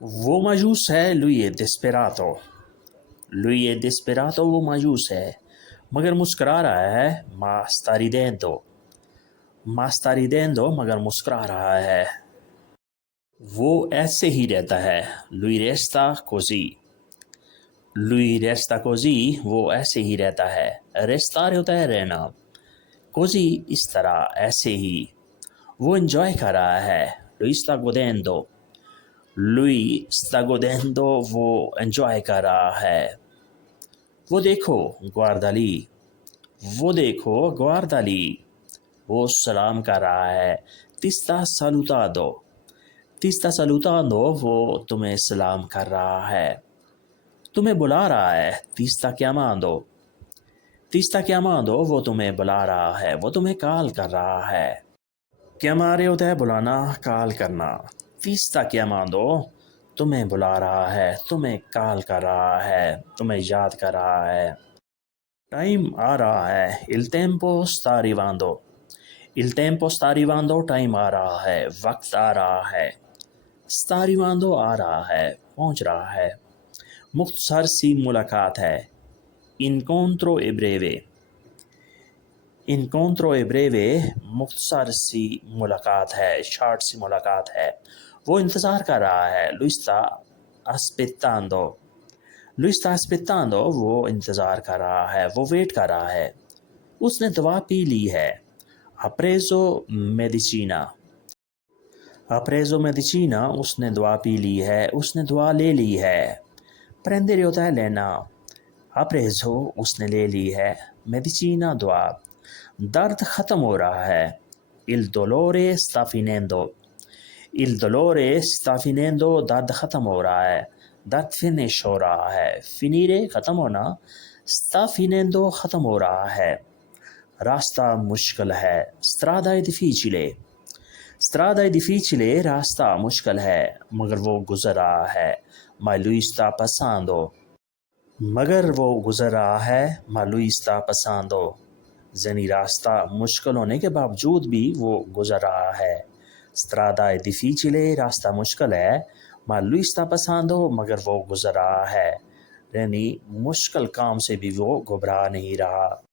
وہ مایوس ہے لوئی ڈسپیراتو. لوئی ڈسپیراتو وہ مایوس ہے مگر مسکرا رہا ہے. ما sta ridendo. ما sta ridendo مگر مسکرا رہا ہے. وہ ایسے ہی رہتا ہے. lui resta così. lui resta così وہ ایسے ہی رہتا ہے. restare ہوتا ہے رہنا. così اس طرح ایسے ہی. وہ انجوائے کر رہا ہے. lui sta godendo. lui sta godendo وہ انجوائے کر رہا ہے. وہ دیکھو guarda lì. وہ دیکھو guarda lì. وہ سلام کر رہا ہے. ti sta salutando. ti sta salutando وہ تمہیں سلام کر رہا ہے. تمہیں بلا رہا ہے. ti sta chiamando. ti sta chiamando وہ تمہیں بلا رہا ہے. وہ تمہیں کال کر رہا ہے. chiamare ہوتا ہے بلانا کال کرنا. ti sta chiamando تمہیں بلا رہا ہے. تمہیں کال کر رہا ہے. تمہیں یاد کر رہا ہے. ٹائم آ رہا ہے. il tempo sta arrivando. il tempo sta arrivando time آ رہا ہے. وقت آ رہا ہے. sta arrivando آ رہا ہے. پہنچ رہا ہے. مختصر سی ملاقات ہے. incontro e breve. incontro e breve مختصر سی ملاقات ہے. شارٹ سی ملاقات ہے. وہ انتظار کر رہا ہے. lui sta aspettando. lui sta aspettando وہ انتظار کر رہا ہے. وہ ویٹ کر رہا ہے. اس نے دوا پی لی ہے. ha preso medicina. ha preso medicina اس نے دوا پی لی ہے. اس نے دوا لے لی ہے. prendere ہوتا ہے لینا. ha preso اس نے لے لی ہے. medicina دوا. درد ختم ہو رہا ہے. il dolore sta finendo. il dolore sta finendo درد ختم ہو رہا ہے. درد فنش ہو رہا ہے. finire ختم ہونا. sta finendo ختم ہو رہا ہے. راستہ مشکل ہے. strada è difficile. strada è difficile راستہ مشکل ہے مگر وہ گزر رہا ہے. ma lui sta passando. مگر وہ گزر رہا ہے. ma lui sta passando یعنی راستہ مشکل ہونے کے باوجود بھی وہ گزر رہا ہے. strada è difficile راستہ مشکل ہے. ma lui sta passando مگر وہ گزر رہا ہے یعنی مشکل کام سے بھی وہ گھبرا نہیں رہا.